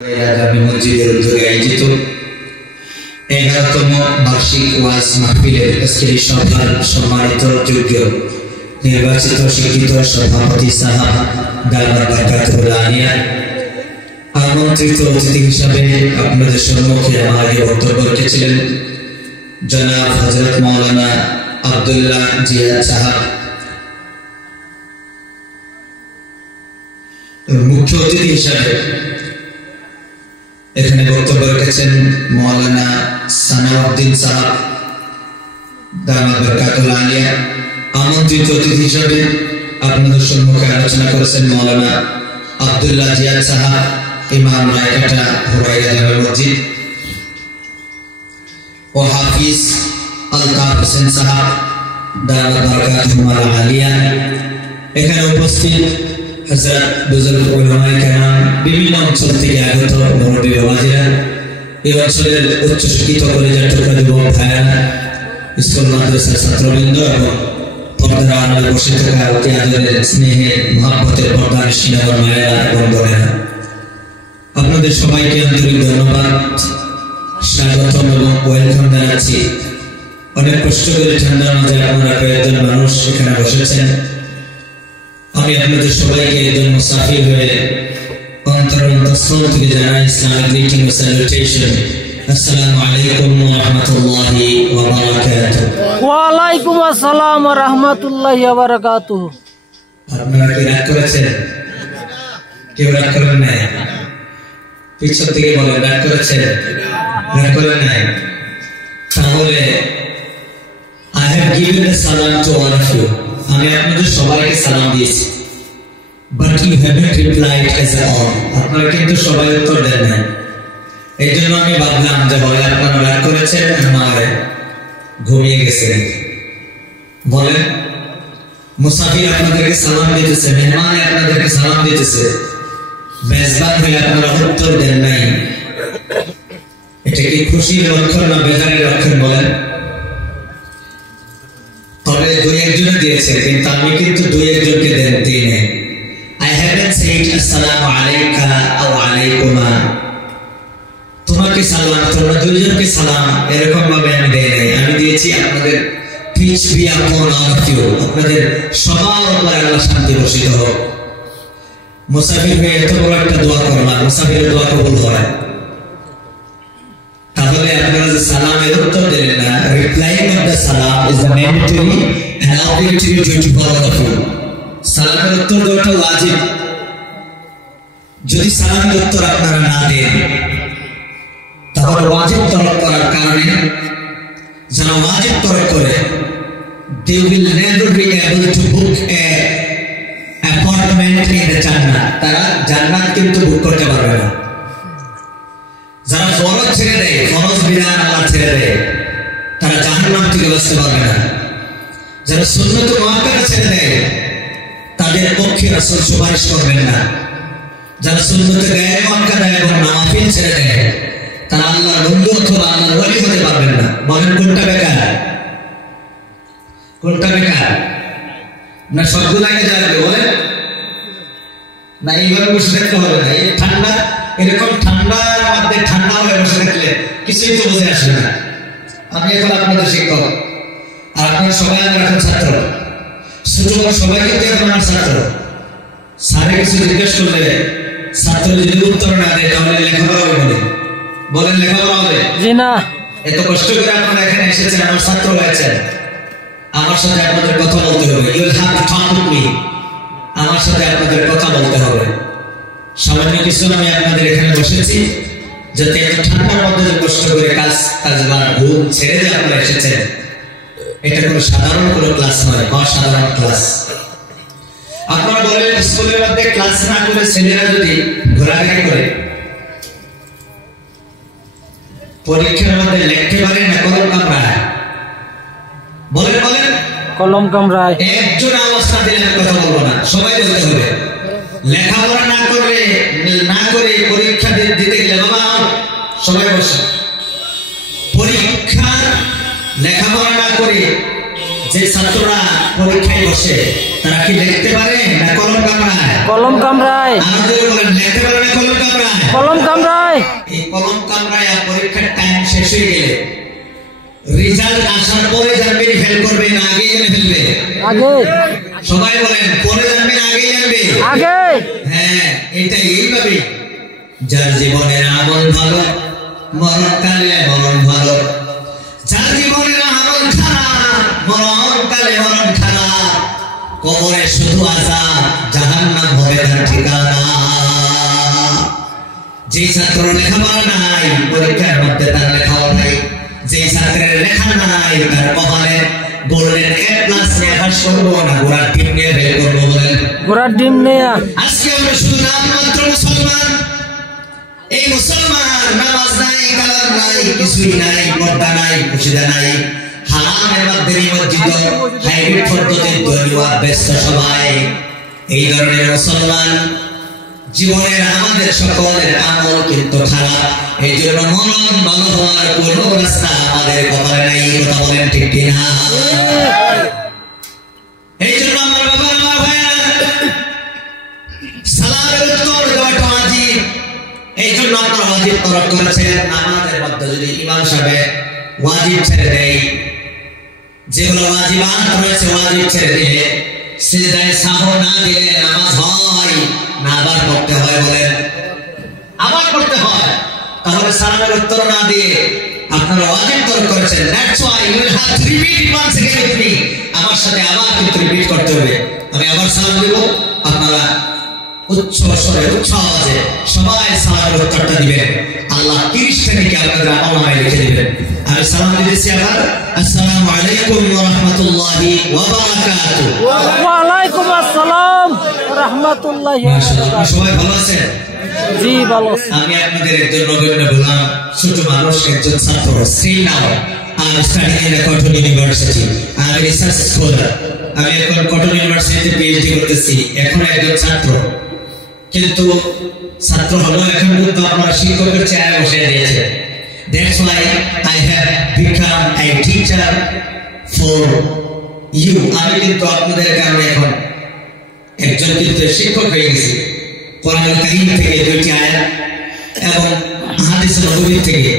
জামি মসজিদের উদ্যোগে আয়োজিত 11তম বার্ষিক ওয়াজ মাহফিলের আজকের সভার সম্মানিত যোগ্য নির্বাচিত শিক্ষিত সভাপতি সাহেব দারুল বারাকাতুল আলিয়া আমন্ত্রিত অতিথি হিসাবে আপনাদের সম্মুখে আমার আগে বক্তব্য রেখেছিলেন জনাব হযরত মাওলানা আব্দুল্লাহ জিয়াদ সাহেব। মুখ্য অতিথি হিসাবে এখানে বক্তব্য রেখেছেন মাওলানা সানাউদ্দিন সাহেব দারুল বারাকাতুল আলিয়া। আমন্ত্রিত অতিথি হিসাবে আপনাদের সম্মুখে আলোচনা করেছেন মাওলানা আব্দুল্লাহ জিয়াদ সাহেব ইমাম রায়কাটা হুরাইয়া জামে মসজিদ ও হাফিজ আলতাফ হোসেন সাহেব দারুল বারাকাতুল আলিয়া। এখানে উপস্থিত হযরত বুজুর্গ উলামায়ে কেরাম, বিভিন্ন অঞ্চল থেকে আগত মুরব্বী বাবাজিরা, এই অঞ্চলের উচ্চ শিক্ষিত কলেজের টুকরা যুবক ভাইয়েরা, স্কুল মাদ্রাসার ছাত্রবৃন্দ এবং পর্দার আড়ালে বসে থাকা অতি আদরের স্নেহের মহব্বতের পর্দার সিনাগর মায়েরা এবং বোনেরা, আপনাদের সবাইকে আন্তরিক ধন্যবাদ, স্বাগতম এবং ওয়েলকাম জানাচ্ছি। অনেক কষ্ট করে ঠান্ডার মাঝে আপনারা কয়েকজন মানুষ এখানে বসেছেন। আমি আপনাদের সবাইকে একজন মুসাফির হয়ে অন্তরস্থল থেকে জানাই ইসলামিক গ্রিটিং ও স্যালুটেশন। আসসালামু আলাইকুম ওয়া রাহমাতুল্লাহি ওয়া বারাকাতুহু। ওয়া আলাইকুম আসসালাম ওয়া রাহমাতুল্লাহি ওয়া বারাকাতুহু। আপনারা কি রাগ করেছেন? কেউ রাগ করেন নাই? পিছন থেকে বলেন রাগ করেছেন? রাগ করেন নাই? তাহলে I have given a salam to all of you. আমি আপনাদের সবাইকে সালাম দিয়েছি, but you haven't replied as a all. আপনারা কিন্তু সবাই উত্তর দেন নাই। এই জন্য আমি ভাবলাম যে হয় আপনারা রাগ করেছেন না হয় ঘুমিয়ে গেছেন। বলেন, মুসাফির আপনাদেরকে সালাম দিতেছে, মেহমান আপনাদেরকে সালাম দিতেছে, মেজবান হয়ে আপনারা উত্তর দেন নাই। এটা কি খুশির লক্ষণ না বেজারের লক্ষণ? বলেন। তবে দুই একজনে দিয়েছে, কিন্তু আমি কিন্তু দুই একজনকে দিই নাই। I haven't said আসসালামু আলাইকা আও আলাইকুমা, তোমাকে সালাম, তোমরা দুইজনকে সালাম, এরকম ভাবে আমি দেই নাই। আমি দিয়েছি আপনাদের peace be upon all of you, আপনাদের সবার উপর আল্লাহর শান্তি বর্ষিত হোক। মুসাফির হয়ে এত বড় একটা দোয়া করলাম, মুসাফিরের দোয়া কবুল হয়। তাহলে আপনারা যে সালামের উত্তর দিলেন না, replying of the salam is the mandatory and obligatory duty for all of you. সালামের উত্তর দেওয়াটা ওয়াজিব। যদি সালামের উত্তর আপনারা না দেন, তাহলে ওয়াজিব তরক করার কারণে যারা ওয়াজিব তরক করে, they will never be able to book a appointment in the Jannah. তারা জান্নাত কিন্তু বুক করতে পারবে না। যারা ফরজ ছেড়ে দেয়, ফরজ বিধান আল্লাহ ছেড়ে দেয়, তারা জাহান্নাম থেকে বাঁচতে পারবে না। যারা সুন্নত মুআক্কাদা ছেড়ে দেয়, তাদের পক্ষে রাসূল সুপারিশ করবেন না। যারা সুন্নত গায়রে মুআক্কাদা এবং নওয়াফিল ছেড়ে দেয়, তারা আল্লাহর বন্ধু অথবা আল্লাহর ওলি হতে পারবেন না। বলেন কোনটা বেকার? কোনটা বেকার? না সবগুলাকে যাবে? বলেন না, এইভাবে বসে থাকতে হবে না। এই ঠান্ডা, এরকম ঠান্ডার মধ্যে ঠান্ডা হয়ে বসে থাকলে কিছুই তো বুঝে আসবে না। আমি এখন আপনাদের শিক্ষক, আর আপনারা সবাই আমার এখন ছাত্র, ছোট বড় সবাই কিন্তু এখন আমার ছাত্র। স্যারে কিছু জিজ্ঞেস করলে ছাত্র যদি উত্তর না দেয়, তাহলে লেখাপড়া হবে? বলে বলেন, লেখাপড়া হবে? জি না। এত কষ্ট করে আপনারা এখানে এসেছেন, আমার ছাত্র হয়েছেন, আমার সাথে আপনাদের কথা বলতে হবে। You will have to talk with me, আমার সাথে আপনাদের কথা বলতে হবে। সামান্য কিছু আমি আপনাদের এখানে বসেছি যাতে এত ঠান্ডার মধ্যে কষ্ট করে কাজ বা ঘুম ছেড়ে দিয়ে আপনারা এসেছেন। এটা কোনো সাধারণ কোনো ক্লাস নয়, অসাধারণ ক্লাস। আপনারা বলেন, স্কুলের মধ্যে ক্লাস না করে ছেলেরা যদি ঘোরাঘুরি করে, পরীক্ষার মধ্যে লিখতে পারে না কলম কামড়ায়? বলেন বলেন, কলম কামড়ায়। একজন আওয়াজ না দিলে আমি কথা বলবো না, সবাই বলতে হবে। লেখাপড়া না করে পরীক্ষা দিতে গেলে বাবা সবাই বসে। পরীক্ষা লেখাপড়া না করে যে ছাত্ররা পরীক্ষায় বসে, তারা কি লিখতে পারে না কলম কামড়ায়? কলম কামড়ায়। আমাদের বলেন লিখতে পারে না কলম কামড়ায়? কলম কামড়ায়। এই কলম কামড়ায় পরীক্ষার টাইম শেষ হয়ে গেলে রেজাল্ট আসার পরে জানবেন ফেল করবে না আগে জেনে ফেলবে? আগে। সবাই বলেন পরে জানবেন আগে জানবে? আগে। হ্যাঁ, এটা এইভাবে যার জীবনের আমল ভালো মরণকালে মরণ ভালো, যার জীবনের আমল খারাপ মরণকালে মরণ খারাপ, কবরে শুধু আযাব, জাহান্নাম হবে তার ঠিকানা। যে ছাত্র লেখাপড়া নাই পরীক্ষার মধ্যে তার লেখাও নাই, যে ছাত্রের লেখা নাই তার কপালে গোল্ডেন এ প্লাস নিয়ে পাস করবো না ঘোড়ার ডিম নিয়ে বের করবো? বলেন ঘোড়ার ডিম নিয়ে। আজকে আমরা শুধু নামমাত্র মুসলমান, এই মুসলমান নামাজ নাই, কালাম নাই, কিছুই নাই, পর্দা নাই, মুর্শিদা নাই, হারামের মধ্যে নিমজ্জিত, হাইব্রিড পদ্ধতির দলীয় ব্যস্ত সবাই। এই ধরনের মুসলমান জীবনের আমাদের সকলের আমল কিন্তু খারাপ। এই জন্য মরণ ভালো হওয়ার কোন রাস্তা আমাদের কপালে নাই। কথা বলেন ঠিক কিনা? এই জন্য আমার বাবা আমার ভাইরা সালামের উত্তর দেওয়াটা ওয়াজিব। এই জন্য আপনারা ওয়াজিব তরক করেছেন। নামাজের মধ্যে যদি ইমাম সাহেব ওয়াজিব ছেড়ে দেয়, যেগুলো ওয়াজিবাত রয়েছে ওয়াজিব ছেড়ে দিয়ে সিজদায় সাহু না দিলে নামাজ হয় না? আবার পড়তে হয়? বলেন আবার পড়তে হয়। তাহলে সালামের উত্তর না দিয়ে আপনারা ওয়াজিব তরক করেছেন। That's why you will have to repeat it once again with me. আমার সাথে আবার কিন্তু রিপিট করতে হবে। আমি আবার সালাম দেব, আপনারা উচ্চ স্বরে উচ্চ আওয়াজে সবাই সালামের উত্তরটা দিবেন। আল্লাহ 30টা নেকি আপনাদের আমলনামায় লিখে দিবেন। আমি সালাম দিতেছি আবার। আসসালামু আলাইকুম ওয়া রাহমাতুল্লাহি ওয়া বারাকাতুহু। ওয়া আলাইকুম আসসালাম ওয়া রাহমাতুল্লাহি ওয়া বারাকাতুহু। সবাই ভালো আছেন? জি ভালো। আমি আপনাদের একজন নগণ্য বললাম, ছোট মানুষ, একজন ছাত্র। Still now I am studying in Cotton university. I am research scholar. আমি এখন কটন ইউনিভার্সিটিতে পিএইচডি করতেছি। এখন একজন ছাত্র, কিন্তু ছাত্র হলো এখন কিন্তু আপনারা শিক্ষকের চেয়ারে বসে দিয়েছে। That's why I have become a teacher for you. আমি কিন্তু আপনাদের কারণে এখন একজন কিন্তু শিক্ষক হয়ে গেছি। কোরআনুল কারীম থেকে 2টি আয়াত এবং হাদিস নববী থেকে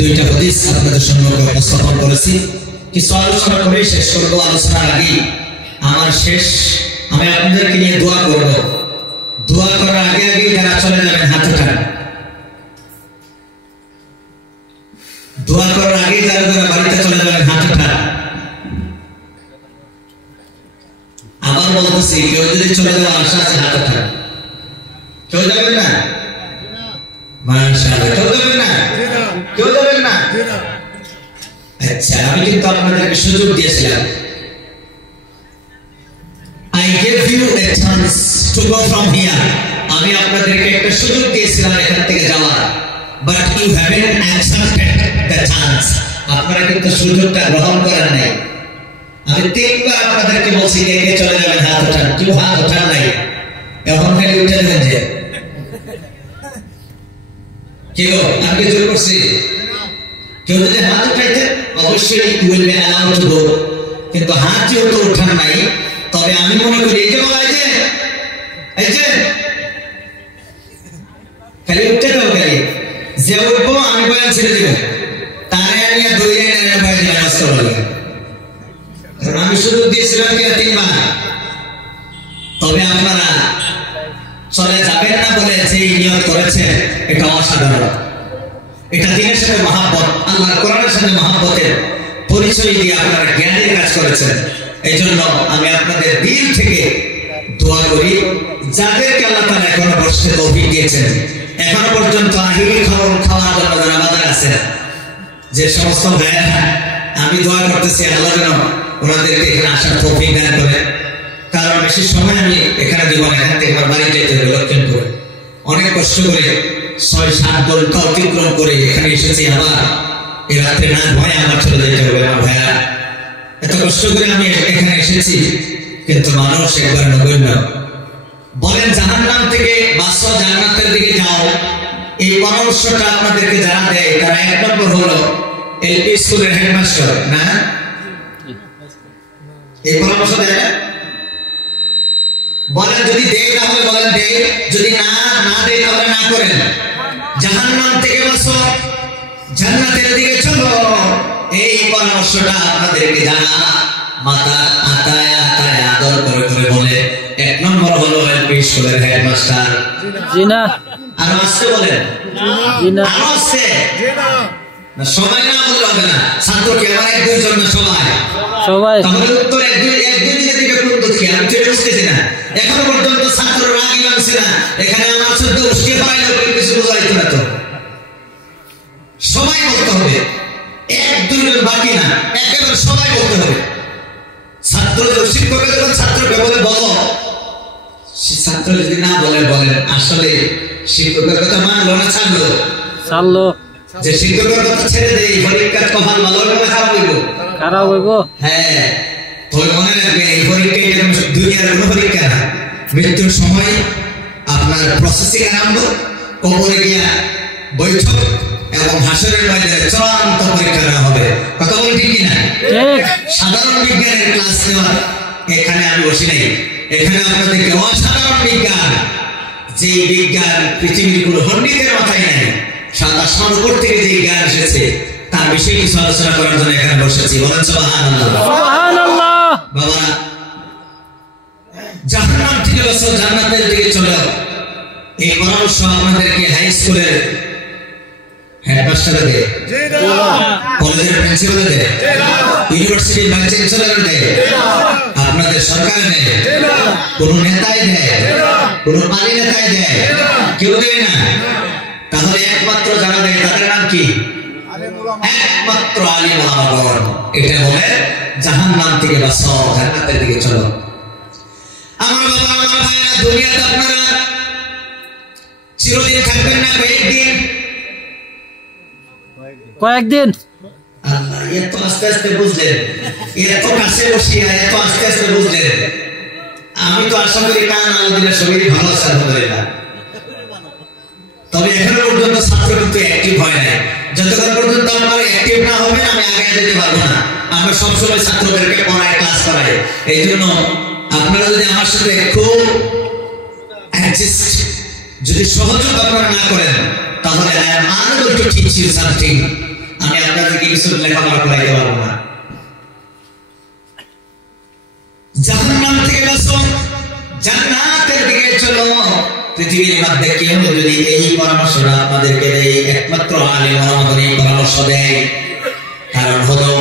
2টা হাদিস আপনাদের সম্মুখে উপস্থাপন করেছি। কিছু আলোচনা করে শেষ করবো। আলোচনার আগে আমি আপনাদেরকে নিয়ে দোয়া করব। দোয়া করার আগে যারা চলে যাবেন হাত উঠান। দোয়া করার আগে যারা বাড়িতে চলে যাবেন হাত উঠান। আবার বলতেছি, কেউ যদি চলে যাওয়ার আশা আছে হাত উঠান। কেউ যাবেন না? মাশাআল্লাহ, কেউ যাবেন না? কেউ যাবেন না? আচ্ছা, আমি কিন্তু আপনাদেরকে সুযোগ দিয়েছিলাম। I gave you a chance to go from here. আমি আপনাদেরকে একটা সুযোগ দিয়েছিলাম এখান থেকে যাওয়ার, but you haven't accepted the chance. আপনারা কিন্তু সুযোগটা গ্রহণ করেন নাই। আমি 3বার আপনাদেরকে বলছি কে কে চলে যাবেন হাত উঠান। কেউ হাত উঠান নাই। এখন খালি উঠে যাবেন যে কেউ আগে জোর করছি। কেউ যদি হাত উঠাইতে অবশ্যই you will be allowed to go, কিন্তু হাত যেহেতু উঠান নাই, তবে আমি মনে করি এই যে বাবা, এই যে খালি উঠতে দাও। খালি যে উঠবো আমি বয়ান ছেড়ে দিব, তারে আমি দৌড়ে বাইরে নামাজ পড়বো। কারণ আমি সুযোগ দিয়েছিলাম কি 3বার। তবে আপনারা চলে যাবেন না বলে যে নিয়ত করেছেন, এটা অসাধারণ। এটা দিনের সাথে মহাব্বত, আল্লাহর কোরআনের সাথে মহাব্বতের পরিচয় দিয়ে আপনারা জ্ঞানের কাজ করেছেন। এই জন্য আমি আপনাদের দিল থেকে দোয়া করি, যাদেরকে আল্লাহ তাআলা এখনো বসতে তৌফিক দিয়েছেন, এখনো পর্যন্ত আহিরি খাওয়ার জন্য যারা বাজার আছেন, যে সমস্ত ভাইয়েরা, আমি দোয়া করতেছি আল্লাহ যেন ওনাদেরকে এখানে আসার তৌফিক দান করে। কারণ বেশি সময় আমি এখানে দিব না, এখান থেকে আমার বাড়ি যেতে হবে লক্ষ্মীপুরে। অনেক কষ্ট করে 6-7 ঘন্টা অতিক্রম করে এখানে এসেছি। আবার এই রাত্রে না ভয় আমার চলে যেতে হবে। আমার ভাইয়েরা, এত কষ্ট করে আমি এখানে এসেছি, কিন্তু মানুষ একবার নগণ্য। বলেন জাহান্নাম থেকে বাঁচো, জান্নাতের দিকে যাও, এই পরামর্শটা আপনাদেরকে যারা দেয় তারা 1 নম্বর হলো এলপি স্কুলের হেডমাস্টার। না, এই পরামর্শ দেয় না? বলেন যদি দেই তাহলে বলেন দেই, যদি না দেই তাহলে না করেন। জাহান্নাম থেকে বাঁচো, জান্নাতের দিকে চলো, এই পরামর্শটা আপনাদেরকে জানা মাতা আতায় আদর করে করে বলে। এক নম্বর হলো এলপি স্কুলের হেডমাস্টার। জি না। আর আসতে বলেন জি না। আর আসতে না, সবাই না বললে হবে না। ছাত্র কি আমার এক দুইজন না সবাই? সবাই। তাহলে উত্তর এক দুই দিকে দিকে কোন দুঃখী আমি চলে বুঝতেছি না। এখনো পর্যন্ত ছাত্র রাগই মানছে না। এখানে আমার শুদ্ধ উস্কে পাইলেও কিছু বোঝাইতো না। তো সবাই বলতে হবে, এক দুইজন বাকি না, একেবারে সবাই বলতে হবে। ছাত্র শিক্ষক যখন ছাত্রকে বলে বলো, ছাত্র যদি না বলে বলেন আসলে শিক্ষকের কথা মানলো না ছাড়লো? ছাড়লো। যে শিক্ষকের কথা ছেড়ে দেই, পরীক্ষার কপাল ভালো হইব না খারাপ হইব? খারাপ হইব। হ্যাঁ, তবে মনে রাখবেন এই পরীক্ষা দুনিয়ার কোনো পরীক্ষা না। মৃত্যুর সময় আপনার প্রসেসিং আরম্ভ, কবরে গিয়া বৈঠক এবং হাসরের ময়দানে চূড়ান্ত পরীক্ষা নেওয়া হবে। কথা বলি ঠিক কিনা? সাধারণ বিজ্ঞানের ক্লাস নেওয়ার এখানে আমি বসি নাই। এখানে আপনাদেরকে অসাধারণ বিজ্ঞান, যে বিজ্ঞান পৃথিবীর কোনো পণ্ডিতের মাথায় নাই, সাত আসমান উপর থেকে যে জ্ঞান এসেছে তার বিষয়ে কিছু আলোচনা করার জন্য এখানে বসেছি। বলেন সুবহানাল্লাহ। সুবহানাল্লাহ। বাবা, জাহান্নাম থেকে বাঁচো, জান্নাতের দিকে চলো, এই পরামর্শ আপনাদেরকে হাই স্কুলের হেডমাস্টার দেয়, কলেজের প্রিন্সিপাল দেয়, ইউনিভার্সিটির ভাইস চ্যান্সেলর দেয়, আপনাদের সরকার দেয়, কোন নেতাই দেয়, কোন পানি নেতাই দেয়, কেউ দেয় না। তাহলে একমাত্র যারা দেয় তাদের নাম কি? একমাত্র আলিম ওলামাগণ। এটা বলে জাহান্নাম থেকে বাঁচো, জান্নাতের দিকে চলো। আমার বাবা, আমার ভাইরা, দুনিয়াতে আপনারা চিরদিন থাকবেন না, কয়েকদিন। আল্লাহ, এত আস্তে আস্তে বুঝলেন, এত কাছে বসিয়া এত আস্তে আস্তে বুঝলেন। আমি তো আশা করি কান আলহামদুলিল্লাহ সবাই ভালো আছে, আলহামদুলিল্লাহ। তবে এখনো পর্যন্ত ছাত্র কিন্তু অ্যাক্টিভ হয় নাই। যতক্ষণ পর্যন্ত আপনারা অ্যাক্টিভ না হবেন আমি আগে যেতে পারবো না। আমরা সবসময় ছাত্রদেরকে পড়াই, ক্লাস করাই। এই জন্য আপনারা যদি আমার সাথে খুব অ্যাডজাস্ট, যদি সহযোগ আপনারা না করেন, তাহলে I am unable to teach you something. আমি আপনাদেরকে কিছু লেখাপড়া করাইতে পারবো না। জাহান্নাম থেকে বাঁচো, জান্নাতের দিকে চলো। পৃথিবীর মধ্যে কেউ যদি এই পরামর্শটা আপনাদেরকে দেয়, একমাত্র আলিম ওলামাগণ এই পরামর্শ দেয়। কারণ হলো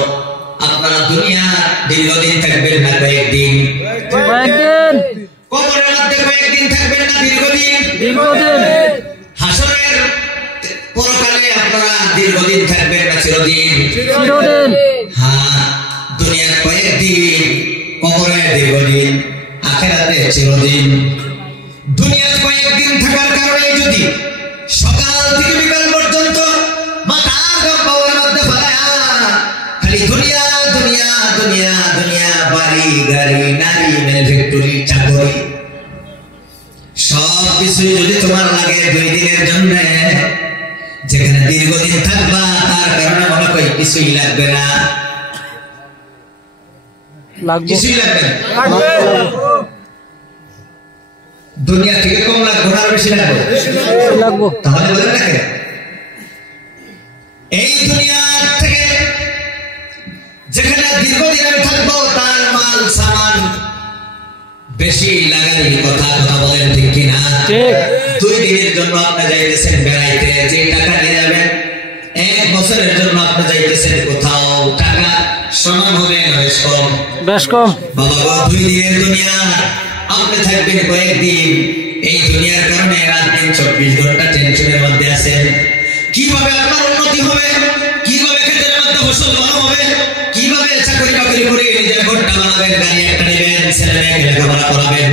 আপনারা দুনিয়া দীর্ঘদিন থাকবেন না, কয়েকদিন। কবরের মধ্যে কয়েকদিন থাকবেন না, দীর্ঘদিন। হাসরের পরকালে আপনারা দীর্ঘদিন থাকবেন না, চিরদিন। হ্যাঁ, দুনিয়ার কয়েকদিন, কবরের দীর্ঘদিন, আখিরাতে চিরদিন। দুনিয়ার কয়েকদিন থাকার কারণে যদি সকাল থেকে বিকাল পর্যন্ত মাথার বাউলের মধ্যে ফেলায়া খালি দুনিয়া দুনিয়া দুনিয়া দুনিয়া, বাড়ি গাড়ি, নারী, মেয়ে, ফ্যাক্টরি, চাকরি, সব কিছু যদি তোমার লাগে 2 দিনের জন্য, যেখানে দীর্ঘদিন থাকবা তার কারণে মনে করি কিছুই লাগবে না, কিছুই লাগবে না। দুনিয়া থেকে কম লাগবে না, বেশি লাগবে? তাহলে বলেন না কেন? এই দুনিয়া থেকে যেখানে দীর্ঘদিন আমি থাকবো তার মাল সামান বেশি লাগারই কথা বলেন, ঠিক কিনা? 2 দিনের জন্য আপনি যাইতেছেন বেড়াইতে, যে টাকা নিয়ে যাবেন 1 বছরের জন্য আপনি যাইতেছেন কোথাও, টাকা সমান হবে বেশ কম? বেশ কম। বাবা, 2 দিনের দুনিয়া, আপনি থাকবেন কয়েকদিন। এই দুনিয়ার কারণে রাত দিন 24 ঘন্টা টেনশনের মধ্যে আছেন। কিভাবে আপনার উন্নতি হবে, কিভাবে ক্ষেতের মধ্যে ফসল ভালো হবে, কিভাবে চাকরি বাকরি করে নিজের ঘরটা বানাবেন, গাড়ি একটা নেবেন, ছেলে মেয়েকে লেখাপড়া করাবেন,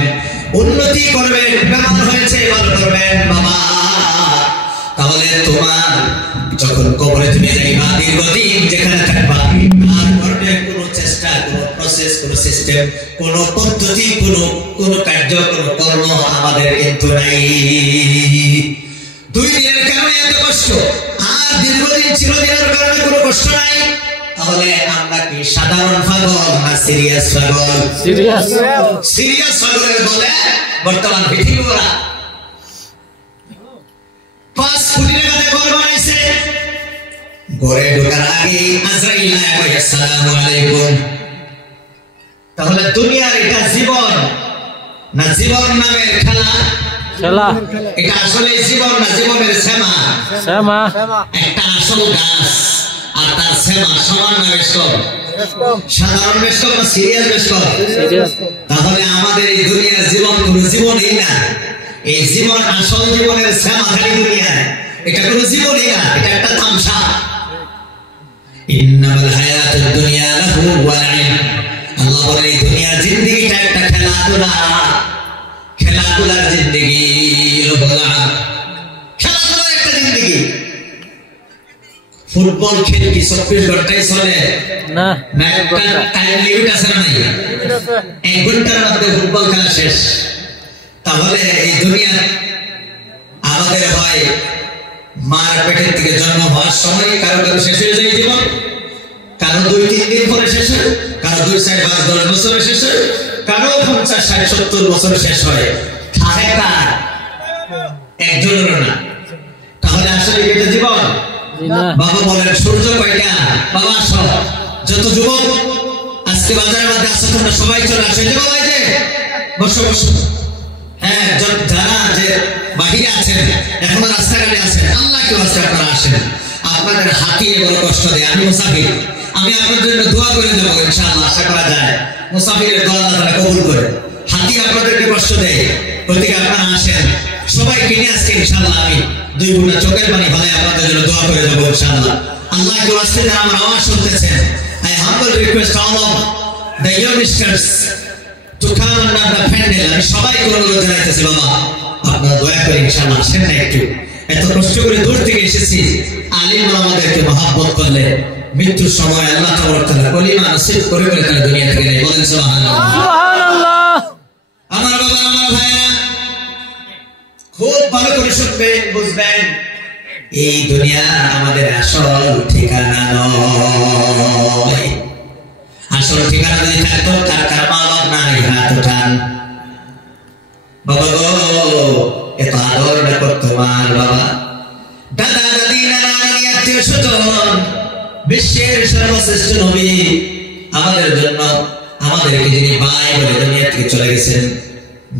উন্নতি করবেন, বেমার হয়েছে ভালো করবেন। বাবা, তাহলে তোমার যখন কবরে তুমি যাইবা, দীর্ঘদিন যেখানে থাকবা, আর করবে কোনো চেষ্টা, কোনো প্রসেস, কোনো সিস্টেম, কোনো পদ্ধতি, কোনো কার্য, কোনো কর্ম আমাদের কিন্তু নাই। 2 দিনের কারণে এত কষ্ট, আর দীর্ঘদিন চিরদিনের কারণে কোনো কষ্ট নাই। তাহলে আমরা কি সাধারণ পাগল না সিরিয়াস পাগল? সিরিয়াস পাগলের বলে বর্তমান পৃথিবী ওরা 5 কোটি টাকাতে ঘর বানাইছে। ঘরে ঢোকার আগে আজরাইল কয় আসসালামু আলাইকুম। তাহলে দুনিয়ার এটা জীবন না জীবন নামের খেলা? খেলা। এটা আসলে জীবন না জীবনের সেমা? সেমা। একটা আসল গাছ আর তার সেমা সমান না বেশকম? সাধারণ বেশকম না সিরিয়াস বেশকম? তাহলে আমাদের এই দুনিয়ার জীবন কোনো জীবনই না। এই জীবন আসল জীবনের সেমা খালি দুনিয়া, এটা কোনো জীবনই না, এটা একটা তামসা। ইন্নামাল হায়াতুদ দুনিয়া লাহু ওয়া লাইব। আল্লাহ বলে এই দুনিয়ার জিন্দেগিটা একটা খেলাধুলা, খেলাধুলার জিন্দেগি, খেলাধুলার একটা জিন্দেগি। ফুটবল খেল কি 24 ঘন্টায় চলে? না, একটা টাইম লিমিট আছে না? নাই, 1 ঘন্টার মধ্যে ফুটবল খেলা শেষ। তাহলে এই দুনিয়া আমাদের হয় মার পেটের থেকে জন্ম হওয়ার সময় কারো কারো শেষ হয়ে যায় জীবন, কারো 2-3 দিন পরে শেষ হয়, কারো 2, 4, 5, 10 বছরে শেষ হয়, কারো 50, 60, 70 বছরে শেষ হয়। থাকে কার? একজনের না। তাহলে আসলে এটা জীবন? বাবা বলেন সূর্য কয়টা? বাবা সব যত যুবক আজকে বাজারের মধ্যে আছে তোমরা সবাই চলে আসো। যে বাবা, এই যে বসো বসো। হ্যাঁ, যারা যে বাহিরে আছেন, এখনো রাস্তাঘাটে আছেন, আল্লাহ কেউ আছে, আপনারা আসেন। আপনাদের হাতিয়ে বড় কষ্ট দেয়। আমি মুসাফির, আমি আপনার জন্য দোয়া করে দেবো ইনশাআল্লাহ। আশা করা যায় মুসাফিরের দোয়া আল্লাহ তাআলা কবুল করে। হাতি আপনাদেরকে কষ্ট দেয়, প্রত্যেকে আপনারা আসেন, সবাই কিনে আজকে ইনশাআল্লাহ আমি 2 গুণা চোখের পানি ফেলে আপনাদের জন্য দোয়া করে দেবো ইনশাআল্লাহ। আল্লাহ কেউ আসতে যারা আমার আওয়াজ শুনতেছেন, I humble request all of the youngsters to come under the pandal. আমি সবাইকে অনুরোধ জানাইতেছি বাবা আপনারা দয়া করে ইনশাআল্লাহ আসেন না। একটু এত কষ্ট করে দূর থেকে এসেছি, আলিম আমাদেরকে মহব্বত করলে মৃত্যুর সময় আল্লাহ তাআলা কলিমা নসিব করে করে তারা দুনিয়া থেকে নেয়। বলেন সুবহানাল্লাহ। সুবহানাল্লাহ। আমার বাবা, আমার ভাইরা খুব ভালো করে শুনবেন, বুঝবেন, এই দুনিয়া আমাদের আসল ঠিকানা নয়। আসল ঠিকানা যদি থাকতো তার কার মা বাপ নাই, হাত উঠান। বাবা গো, এত আদর না করতো মার বাবা, দাদা দাদি, নানা নানি, আত্মীয় স্বজন, বিশ্বের সর্বশ্রেষ্ঠ নবী আমাদের জন্য আমাদেরকে যিনি ভাই বলে দুনিয়া থেকে চলে গেছেন,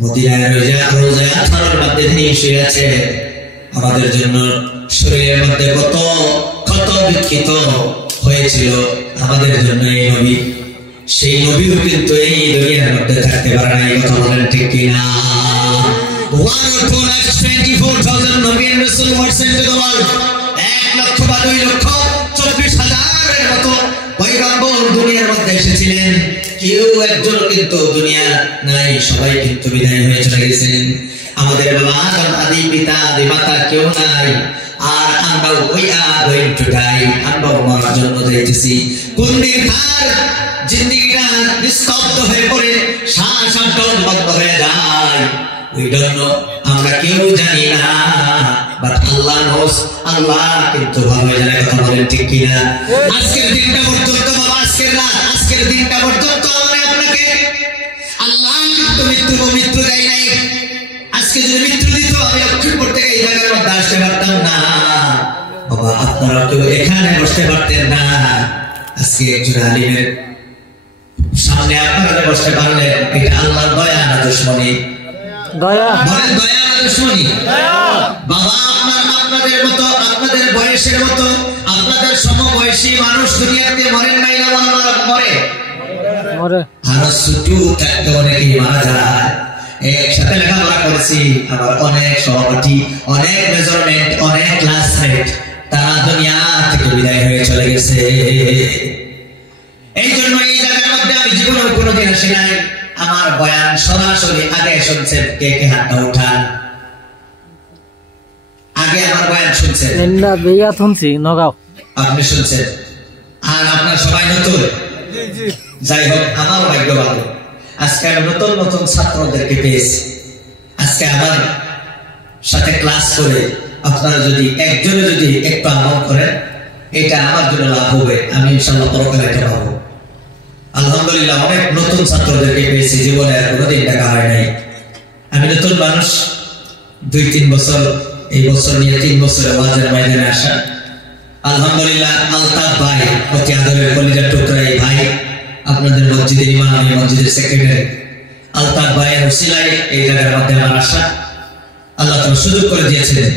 মদিনায় রোজায় আঠারোর মধ্যে তিনি শুয়ে আছে। আমাদের জন্য শরীরের মধ্যে কত ক্ষত বিক্ষত হয়েছিল আমাদের জন্য এই নবী। সেই নবীও কিন্তু এই দুনিয়ার মধ্যে থাকতে পারে না। এই কথা বলেন ঠিক কিনা? 1,24,000 নবী and রাসূল were sent to the world. 1 লক্ষ বা 2 লক্ষ 24,000-এর মতো পয়গম্বর দুনিয়ার মধ্যে এসেছিলেন। কেউ একজন কিন্তু দুনিয়া নাই, সবাই কিন্তু বিদায় হয়ে চলে গেছেন। আমাদের বাবা আদম আদি পিতা আদি মাতা কেউ নাই, আর আমরা ওই going to die, আমরা মরার জন্য যাইতেছি। কোন দিন তার জিন্দেগিটা নিস্তব্ধ হয়ে পড়ে, শ্বাস বন্ধ হয়ে যায়, we don't know, আমরা কেউ জানি না, বাট আল্লাহ knows, আল্লাহ কিন্তু ভালো জানে। কথা বলেন ঠিক কিনা? আজকের দিনটা পর্যন্ত বাবা, আজকের রাত, আজকের দিনটা পর্যন্ত আমরা আপনাকে আল্লাহ কিন্তু মৃত্যু দেয় নাই। আজকে যদি মৃত্যু দিত আমি লক্ষ্মীপুর থেকে এই জায়গার মধ্যে আসতে পারতাম না বাবা, আপনারা কেউ এখানে বসতে পারতেন না। আজকে একজন আলিমের সামনে আপনারা বসতে পারলেন, এটা আল্লাহর দয়া না দুশমনি? দয়া। বলেন দয়া না দুশমনি? বাবা, আপনাদের মতো, আপনাদের বয়সের মতো, আপনাদের সমবয়সী মানুষ দুনিয়াতে মরেন নাই না? মরে। আর ছুটু থাকতে অনেকেই মারা যায়। একসাথে লেখাপড়া করেছি, আবার অনেক সহপাঠী, অনেক মেজারমেন্ট, অনেক ক্লাসমেট, তারা দুনিয়া থেকে বিদায় হয়ে চলে গেছে। এই জন্য এই জায়গার মধ্যে আমি জীবনের কোনোদিন আসি নাই। আমার বয়ান সরাসরি আগে শুনছেন, কে কে হাতটা উঠান? আগে আমার বয়ান শুনছেন? নগাঁও আপনি শুনছেন, আর আপনার সবাই নতুন। যাই হোক, আমার ভাগ্য ভালো, আজকে আমি নতুন নতুন ছাত্রদেরকে পেয়েছি। আজকে আমার সাথে ক্লাস করে আপনারা যদি একজনে যদি একটু আমল করেন, এটা আমার জন্য লাভ হবে। আমি ইনশাআল্লাহ পরকালে এটা পাবো। আলহামদুলিল্লাহ, অনেক নতুন ছাত্রদেরকে পেয়েছি, জীবনে আর কোনোদিন দেখা হয় নাই। আমি নতুন মানুষ, 2-3 বছর, এই বছর নিয়ে 3 বছরের ওয়াজের ময়দানে আসা। আলহামদুলিল্লাহ, আলতাফ ভাই, অতি আদরের কলিজার টুকরা এই ভাই, আপনাদের মসজিদের ইমাম, এই মসজিদের সেক্রেটারি আলতাফ ভাইয়ের উসিলায় এই জায়গার মধ্যে আমার আসা। আল্লাহ তাআলা সুযোগ করে দিয়েছিলেন।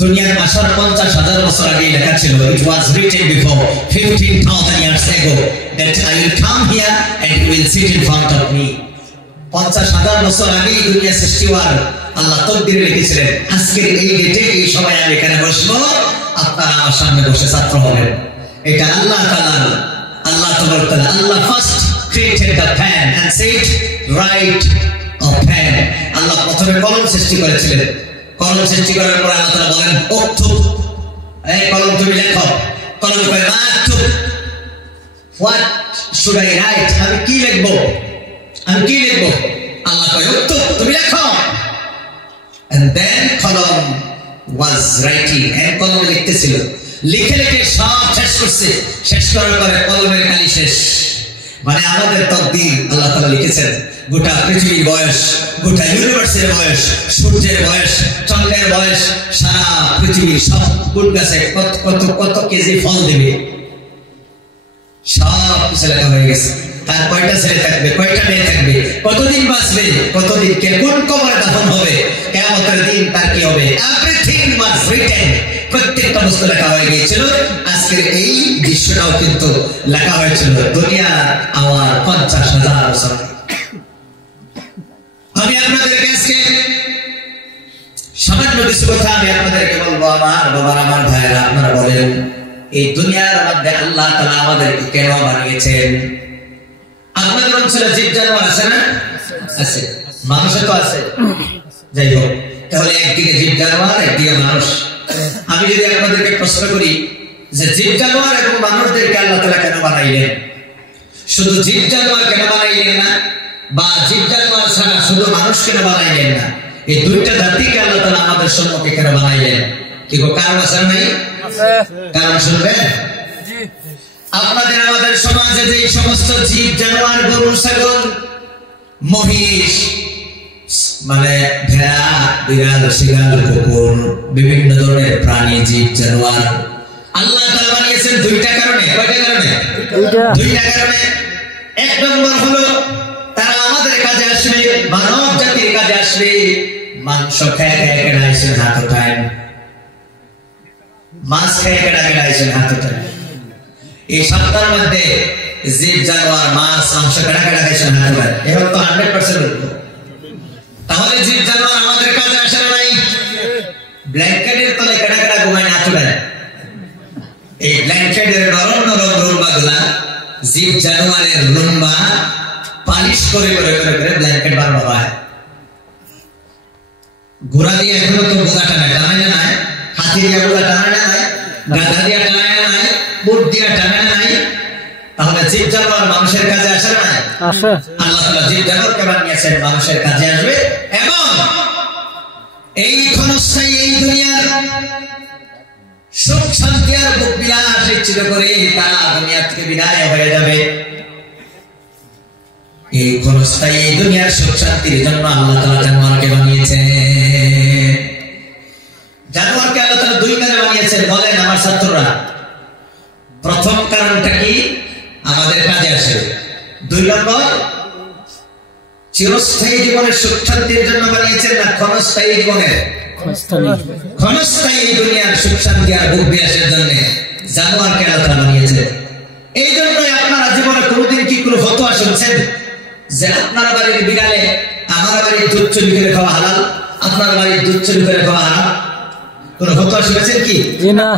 দুনিয়ার আসার 50,000 বছর আগে লেখা ছিল, it was written before 15,000 years ago that I will come here and you will sit in front of me. 50,000 বছর আগে দুনিয়া সৃষ্টি হওয়ার আল্লাহ তকদিরে লিখেছিলেন, আজকের এই ডেটে এই সময় আমি এখানে বসবো, আপনারা আমার সামনে বসে ছাত্র হবেন। এটা আল্লাহ তাআলা Allah first created the pen and said write a pen. Allah প্রথমে কলম সৃষ্টি করেছিলেন। কলম সৃষ্টি করার পর আল্লাহ তাআলা বলেন, উক্তুব, এই কলম তুমি লেখো। কলম কয় Maktoob, what should I write? আমি কি লিখবো? আল্লাহ কয় উক্তুব, তুমি লেখো। and then কলম was writing, and কলম লিখতেছিল। লিখে সব শেষ করছে। শেষ করার পরে কলমের কালি শেষ। মানে আমাদের তকদির আল্লাহ তাআলা লিখেছেন। গোটা পৃথিবীর বয়স, গোটা ইউনিভার্সের বয়স, সূর্যের বয়স, চন্দ্রের বয়স, সারা পৃথিবীর সব কোন গাছে কত কেজি ফল দেবে, সব কিছু লেখা হয়ে গেছে। তার কয়টা ছেলে থাকবে, কয়টা মেয়ে থাকবে, কতদিন বাঁচবে, কতদিন কে কোন কবরে দাফন হবে, কিয়ামতের দিন তার কি হবে, এভরিথিং ওয়াজ রিটেন। প্রত্যেকটা বস্তু লেখা হয়ে গিয়েছিল। আজকের এই দৃশ্যটাও কিন্তু লেখা হয়েছিল দুনিয়ার আমার 50,000 বছর। আমি আপনাদেরকে আজকে সামান্য কিছু কথা আমি আপনাদেরকে বলবো। আমার বাবার, আমার ভাইয়েরা, আপনারা বলেন, এই দুনিয়ার মধ্যে আল্লাহ তাআলা আমাদেরকে কেন বানিয়েছেন? আপনাদের অঞ্চলে জীব জানোয়ার আছে না? আছে। মানুষ তো আছে। যাই হোক, তাহলে একদিকে জীব জানোয়ার, একদিকে মানুষ। আমি যদি আপনাদেরকে প্রশ্ন করি যে জীব জানোয়ার এবং মানুষদেরকে আল্লাহ তাআলা কেন বানাইলেন? শুধু জীব জানোয়ার কেন বানাইলেন না, বা জীব জানোয়ার ছাড়া শুধু মানুষ কেন বানাইলেন না? এই দুইটা জাতিকে আল্লাহ তাআলা আমাদের সম্মুখে কেন বানাইলেন? কি কারণ আছে নাই? কারণ শুনবেন। আপনাদের আমাদের সমাজে যে সমস্ত জীব জানোয়ার, গরু, ছাগল, মহিষ, মানে ভেড়া, বিড়াল, শিয়াল, কুকুর, বিভিন্ন ধরনের প্রাণী, জীব জানোয়ার আল্লাহ তাআলা বানিয়েছেন দুইটা কারণে। কয়টা কারণে? দুইটা কারণে। এক নম্বর হলো তারা আমাদের কাজে আসবে, মানব জাতির কাজে আসবে। মাংস খেয়ে খেয়ে আইসেন হাত উঠায়, মাছ খেয়ে খেয়ে আইসেন হাত উঠায়। এই সপ্তাহের মধ্যে জীব জানোয়ার, মাছ, মাংস খেয়ে খেয়ে আইসেন হাত উঠায়, এখন তো 100% উঠবো। তাহলে জীব জানোয়ার আমাদের কাজে আসে নাই? ব্ল্যাঙ্কেটের তলে কেডা কেডা ঘুমায় হাত উঠায়। এই ব্ল্যাঙ্কেটের নরম নরম রুম্বাগুলা জীব জানোয়ারের রুম্বা পালিশ করে করে করে করে ব্ল্যাঙ্কেট বানানো হয়। ঘোড়া দিয়ে এখনো তো বোঝা টানায় না, হাতি দিয়ে বোঝা টানায় না, গাধা দিয়ে টানায় না, উট দিয়ে টানায় না। তাহলে জীব জানোয়ার মানুষের কাজে আসে না? আসে। আল্লাহ তাআলা জীব জানোয়ারকে বানিয়েছেন মানুষের কাজে আসবে, এবং এই ক্ষণস্থায়ী এই দুনিয়ার সুখ শান্তি আর ভোগ বিলাস ইচ্ছিত করে তারা দুনিয়া থেকে বিদায় হয়ে যাবে। এই ক্ষণস্থায়ী এই দুনিয়ার সুখ শান্তির জন্য আল্লাহ তাআলা জানোয়ারকে বানিয়েছেন। জানোয়ারকে আল্লাহ তাআলা দুই কাজে বানিয়েছেন, বলেন আমার ছাত্ররা। প্রথম কারণটা কি? আমাদের কাজে আসে। 2 নম্বর, চিরস্থায়ী জীবনের সুখ শান্তির জন্য বানিয়েছেন না ক্ষণস্থায়ী জীবনের? ক্ষণস্থায়ী দুনিয়ার সুখ শান্তি আর ভোগ বিলাসের জন্য জানোয়ারকে আল্লাহ তাআলা বানিয়েছেন। এই জন্যই আপনারা জীবনে কোনোদিন কি কোনো ফতোয়া শুনছেন যে আপনার বাড়ির বিড়ালে আমার বাড়ির দুধ চুরি করে খাওয়া হালাল, আপনার বাড়ির দুধ চুরি করে খাওয়া হারাম? কোন ফতোয়া শুনেছেন কি? না।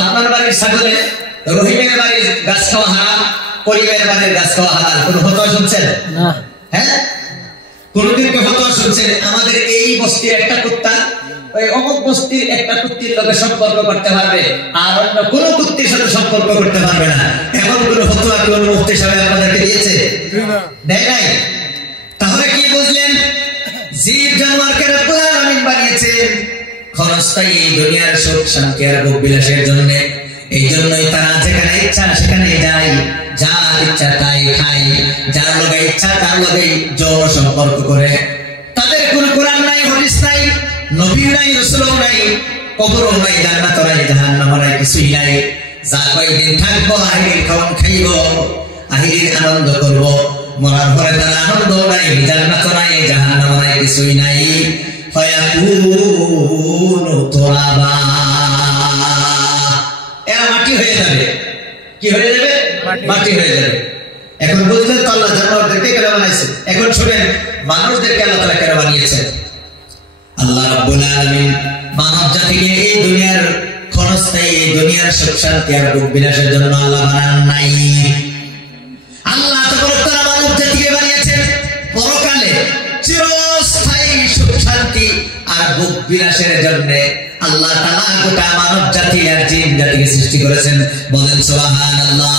আপনার বাড়ির ছাগলে রহিমের বাড়ির গাছ খাওয়া হারাম, করিমের বাড়ির গাছ খাওয়া হালাল, কোন ফতোয়া শুনছেন? না। হ্যাঁ, কোনদিন কে ফতোয়া শুনছেন আমাদের এই বস্তির একটা কুত্তা ওই অমুক বস্তির একটা কুত্তির লগে সম্পর্ক করতে পারবে আর অন্য কোন কুত্তির সাথে সম্পর্ক করতে পারবে না? এমন কোন ফতোয়া কোন মুফতি সাহেব আপনাদেরকে দিয়েছে? দেয় নাই। তাহলে কি বুঝলেন? জীব জানোয়ারকে রব্বুল আলামিন বানিয়েছেন ক্ষণস্থায়ী দুনিয়ার সুখ শান্তি আর ভোগ বিলাসের জন্য। এই জন্যই তারা যেখানে ইচ্ছা সেখানে যায়, যার ইচ্ছা তাই খায়, যার লগে ইচ্ছা তার লগে যৌন সম্পর্ক করে। তাদের নবী নাই, রাসূল নাই, কবর নাই, জান্নাত নাই, জাহান্নাম নাই, কিছুই নাই। যা কয়দিন থাকবো আহিরির খাওন খাইব, আহিরির আনন্দ করব, মরার পরে তার আনন্দ নাই, জান্নাত নাই, জাহান্নাম নাই, কিছুই নাই। ফায়াকুনু তুরাবা, এরা মাটি হয়ে যাবে। কি হয়ে যাবে? মাটি হয়ে যাবে। এখন বুঝলেন তো আল্লাহ জানোয়ারদেরকে কেন বানাইছে? এখন শুনেন মানুষদেরকে আল্লাহ তাআলা কেন বানিয়েছেন। আল্লাহ রাব্বুল আলামিন মানব জাতিকে এই দুনিয়ার ক্ষণস্থায়ী, এই দুনিয়ার সুখ শান্তি আর ভোগ বিলাসের জন্য আল্লাহ বানান নাই। আল্লাহ তাআলা মানব জাতিকে বানিয়েছেন পরকালে চিরস্থায়ী সুখ শান্তি আর ভোগ বিলাসের জন্য। আল্লাহ তাআলা গোটা মানব জাতি আর জিন জাতিকে সৃষ্টি করেছেন। বলেন সুবহানাল্লাহ।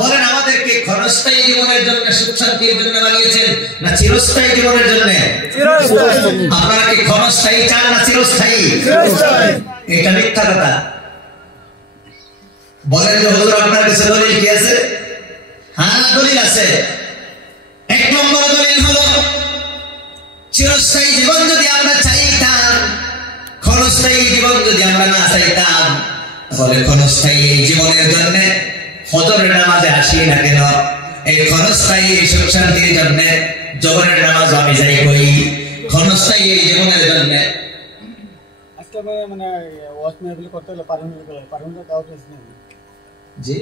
বলেন আমাদেরকে ক্ষণস্থায়ী জীবনের জন্য, সুখ শান্তির জন্য বানিয়েছেন না চিরস্থায়ী জীবনের জন্য? আপনারা কি ক্ষণস্থায়ী চান না চিরস্থায়ী? এটা মিথ্যা কথা। বলেন যে হুজুর আপনার কাছে দলিল কি আছে? হ্যাঁ, দলিল আছে। এক নম্বর দলিল হলো চিরস্থায়ী জীবন যদি আমরা চাইতাম, ক্ষণস্থায়ী জীবন যদি আমরা না চাইতাম, তাহলে ক্ষণস্থায়ী এই জীবনের জন্য ফজরের নামাজে আসি না কেন? এই ক্ষণস্থায়ী সুখ শান্তির জন্য জোহরের নামাজ আমি যাই কই, ক্ষণস্থায়ী এই জীবনের জন্য। আজকে মানে ওয়াসমেল করতে হলে পারমিশন দাও তো নেই জি,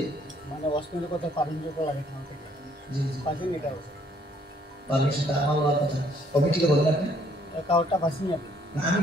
মানে ওয়াসমেল করতে পারমিশন লাগে থানা থেকে। জি জি, পারমিশন নিতে হবে। পারমিশন আমার কথা কমিটিকে বলেন আপনি। কাউটা পাসনি আপনি। আমি